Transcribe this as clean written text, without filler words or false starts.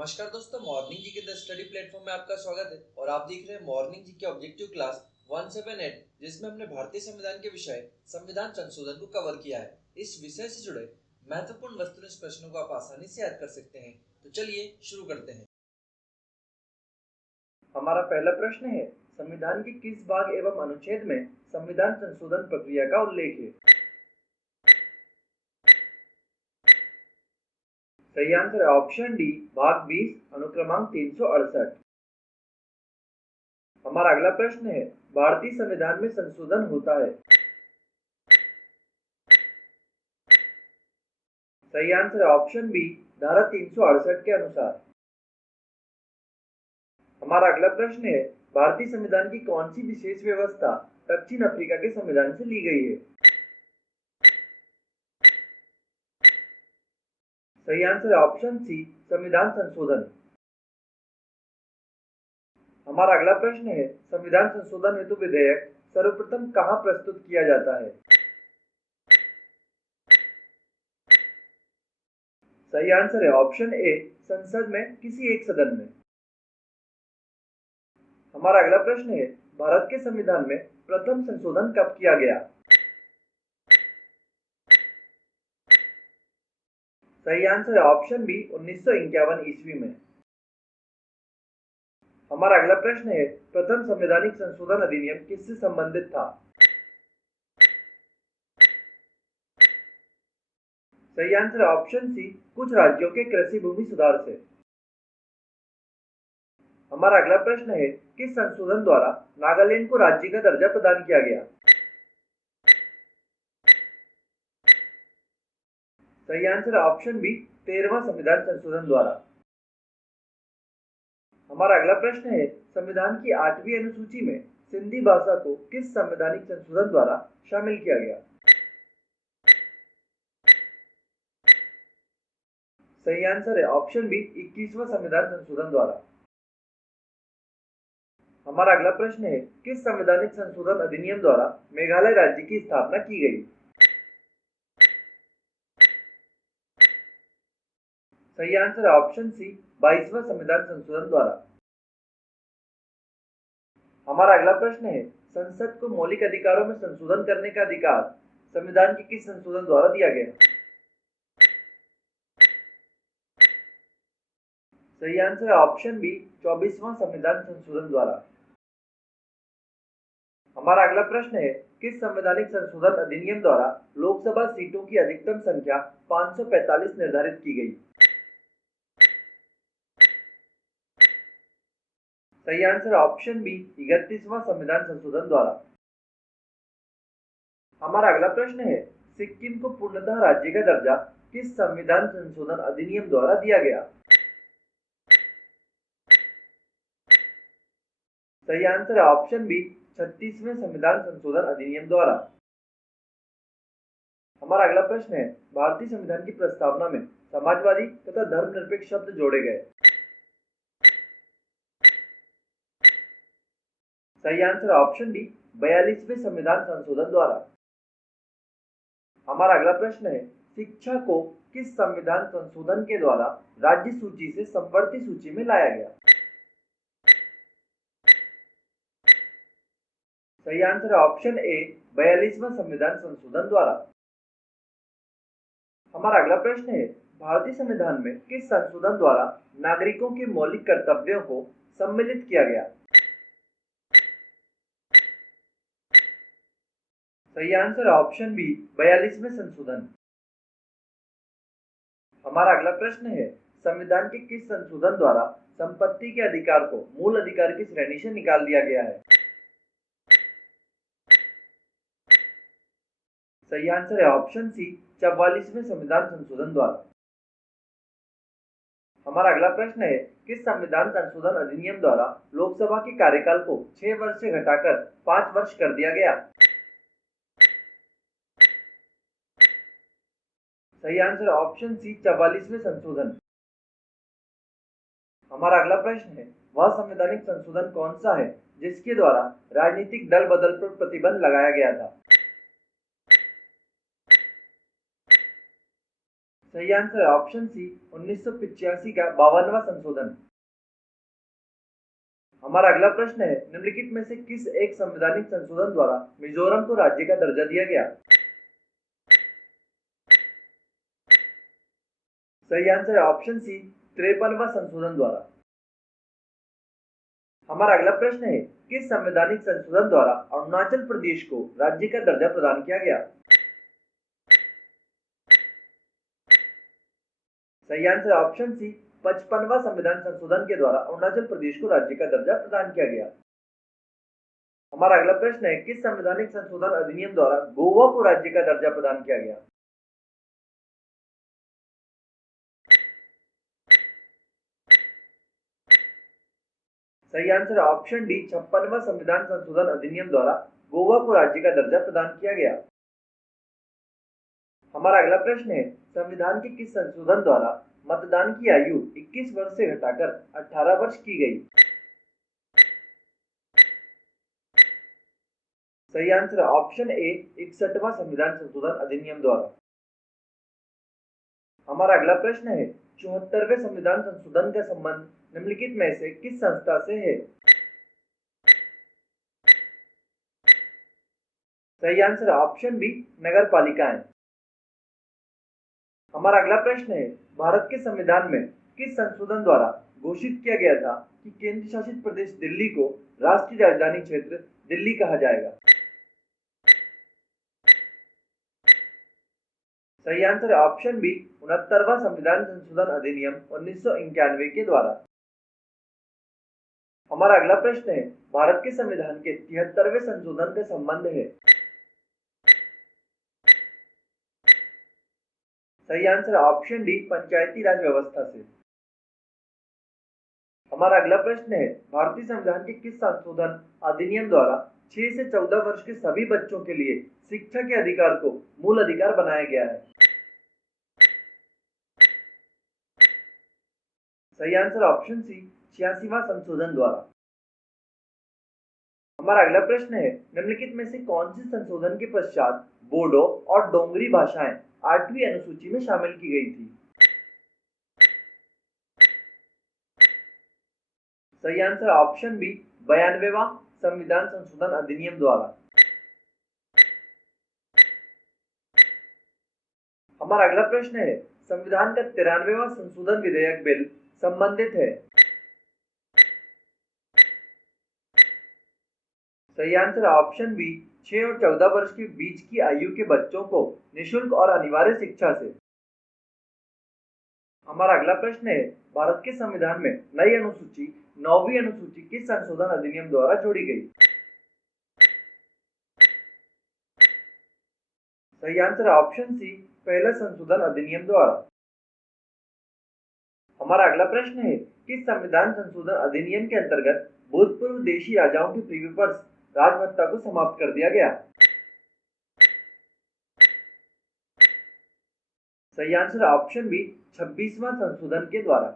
नमस्कार दोस्तों, मॉर्निंग जी के द स्टडी प्लेटफॉर्म में आपका स्वागत है। और आप देख रहे हैं मॉर्निंग जी के ऑब्जेक्टिव क्लास 178, जिसमें हमने भारतीय संविधान के विषय संविधान संशोधन को कवर किया है। इस विषय से जुड़े महत्वपूर्ण वस्तुनिष्ठ प्रश्नों को आप आसानी से याद कर सकते हैं। तो चलिए शुरू करते हैं। हमारा पहला प्रश्न है, संविधान के किस भाग एवं अनुच्छेद में संविधान संशोधन प्रक्रिया का उल्लेख है? सही आंसर है ऑप्शन डी, भाग 20, अनुक्रमांक 368। हमारा अगला प्रश्न है, भारतीय संविधान में संशोधन होता है। सही आंसर है ऑप्शन बी, धारा 368 के अनुसार। हमारा अगला प्रश्न है, भारतीय संविधान की कौन सी विशेष व्यवस्था दक्षिण अफ्रीका के संविधान से ली गई है? सही आंसर है ऑप्शन सी, संविधान संशोधन। हमारा अगला प्रश्न है, संविधान संशोधन हेतु विधेयक सर्वप्रथम कहां प्रस्तुत किया जाता है? सही आंसर है ऑप्शन ए, संसद में किसी एक सदन में। हमारा अगला प्रश्न है, भारत के संविधान में प्रथम संशोधन कब किया गया? सही आंसर है ऑप्शन बी, 1951 ईस्वी में। हमारा अगला प्रश्न है, प्रथम संवैधानिक संशोधन अधिनियम किससे संबंधित था? सही आंसर है ऑप्शन सी, कुछ राज्यों के कृषि भूमि सुधार से। हमारा अगला प्रश्न है, किस संशोधन द्वारा नागालैंड को राज्य का दर्जा प्रदान किया गया? सही आंसर है ऑप्शन बी, 13वां संविधान संशोधन द्वारा। हमारा अगला प्रश्न है, संविधान की 8वीं अनुसूची में सिंधी भाषा को किस संवैधानिक संशोधन द्वारा शामिल किया गया? सही आंसर है ऑप्शन बी, 21वां संविधान संशोधन द्वारा। हमारा अगला प्रश्न है, किस संवैधानिक संशोधन अधिनियम द्वारा मेघालय राज्य की स्थापना की गई? सही आंसर है ऑप्शन सी, 22वां संविधान संशोधन द्वारा। हमारा अगला प्रश्न है, संसद को मौलिक अधिकारों में संशोधन करने का अधिकार संविधान के किस संशोधन द्वारा दिया गया? सही आंसर है ऑप्शन बी, 24वां संविधान संशोधन द्वारा। हमारा अगला प्रश्न है, किस संवैधानिक संशोधन अधिनियम द्वारा लोकसभा सीटों की अधिकतम संख्या 545 निर्धारित की गई? सही आंसर ऑप्शन बी, 31वां संविधान संशोधन द्वारा। हमारा अगला प्रश्न है, सिक्किम को पूर्णतः राज्य का दर्जा किस संविधान संशोधन अधिनियम द्वारा दिया गया? सही आंसर है ऑप्शन बी, 36वें संविधान संशोधन अधिनियम द्वारा। हमारा अगला प्रश्न है, भारतीय संविधान की प्रस्तावना में समाजवादी तथा धर्मनिरपेक्ष शब्द जोड़े गए। सही आंसर ऑप्शन डी, 42वें संविधान संशोधन द्वारा। हमारा अगला प्रश्न है, शिक्षा को किस संविधान संशोधन के द्वारा राज्य सूची से समवर्ती सूची में लाया गया? सही आंसर है ऑप्शन ए, 42वां संविधान संशोधन द्वारा। हमारा अगला प्रश्न है, भारतीय संविधान में किस संशोधन द्वारा नागरिकों के मौलिक कर्तव्यों को सम्मिलित किया गया? सही आंसर है ऑप्शन बी, 42वें संशोधन। हमारा अगला प्रश्न है, संविधान के किस संशोधन द्वारा संपत्ति के अधिकार को मूल अधिकार की श्रेणी से निकाल दिया गया है? सही आंसर है ऑप्शन सी, 44वें संविधान संशोधन द्वारा। हमारा अगला प्रश्न है, किस संविधान संशोधन अधिनियम द्वारा लोकसभा के कार्यकाल को 6 वर्ष से घटाकर 5 वर्ष कर दिया गया? सही आंसर ऑप्शन सी, 44वें संशोधन। हमारा अगला प्रश्न है, वह संवैधानिक संशोधन कौन सा है जिसके द्वारा राजनीतिक दल बदल पर प्रतिबंध लगाया गया था? सही आंसर है ऑप्शन सी 1985 का 52वां संशोधन। हमारा अगला प्रश्न है, निम्नलिखित में से किस एक संवैधानिक संशोधन द्वारा मिजोरम को राज्य का दर्जा दिया गया? सही आंसर है ऑप्शन सी 53वां संशोधन द्वारा। हमारा अगला प्रश्न है, किस संवैधानिक संशोधन द्वारा अरुणाचल प्रदेश को राज्य का दर्जा प्रदान किया गया? सही आंसर है ऑप्शन सी 55वां संविधान संशोधन के द्वारा अरुणाचल प्रदेश को राज्य का दर्जा प्रदान किया गया। हमारा अगला प्रश्न है, किस संवैधानिक संशोधन अधिनियम द्वारा गोवा को राज्य का दर्जा प्रदान किया गया? सही आंसर है ऑप्शन डी 56वां संविधान संशोधन अधिनियम द्वारा गोवा को राज्य का दर्जा प्रदान किया गया। हमारा अगला प्रश्न है, संविधान के किस संशोधन द्वारा मतदान की आयु 21 वर्ष से घटाकर 18 वर्ष की गई? सही आंसर है ऑप्शन ए 61वां संविधान संशोधन अधिनियम द्वारा। हमारा अगला प्रश्न है, 74वें संविधान संशोधन का संबंध निम्नलिखित में से किस संस्था से है? सही आंसर है ऑप्शन बी नगर पालिकाएं। हमारा अगला प्रश्न है, भारत के संविधान में किस संशोधन द्वारा घोषित किया गया था कि केंद्र शासित प्रदेश दिल्ली को राष्ट्रीय राजधानी क्षेत्र दिल्ली कहा जाएगा? सही आंसर है ऑप्शन बी 69वां संविधान संशोधन अधिनियम 1991 के द्वारा। हमारा अगला प्रश्न है, भारत के संविधान के 73वें संशोधन का संबंध है? सही आंसर है ऑप्शन डी पंचायती राज व्यवस्था से। हमारा अगला प्रश्न है, भारतीय संविधान के किस संशोधन अधिनियम द्वारा 6 से 14 वर्ष के सभी बच्चों के लिए शिक्षा के अधिकार को मूल अधिकार बनाया गया है? सही आंसर ऑप्शन सी 86वां संशोधन द्वारा। हमारा अगला प्रश्न है, निम्नलिखित में से कौन से संशोधन के पश्चात बोडो और डोंगरी भाषाएं 8वीं अनुसूची में शामिल की गई थी? सही आंसर ऑप्शन बी 92वां संविधान संशोधन अधिनियम द्वारा। हमारा अगला प्रश्न है, संविधान का 93वां संशोधन विधेयक बिल संबंधित है? सही आंसर ऑप्शन बी 6 और 14 वर्ष के बीच की आयु के बच्चों को निशुल्क और अनिवार्य शिक्षा से। हमारा अगला प्रश्न है, भारत के संविधान में नई अनुसूची 9वीं अनुसूची किस संशोधन अधिनियम द्वारा जोड़ी गई? सही आंसर ऑप्शन सी पहला संशोधन अधिनियम द्वारा। हमारा अगला प्रश्न है, किस संविधान संशोधन अधिनियम के अंतर्गत भूतपूर्व देशी राजाओं की प्रीविपर्स राजभत्ता को समाप्त कर दिया गया? सही आंसर ऑप्शन बी 26वां संशोधन के द्वारा।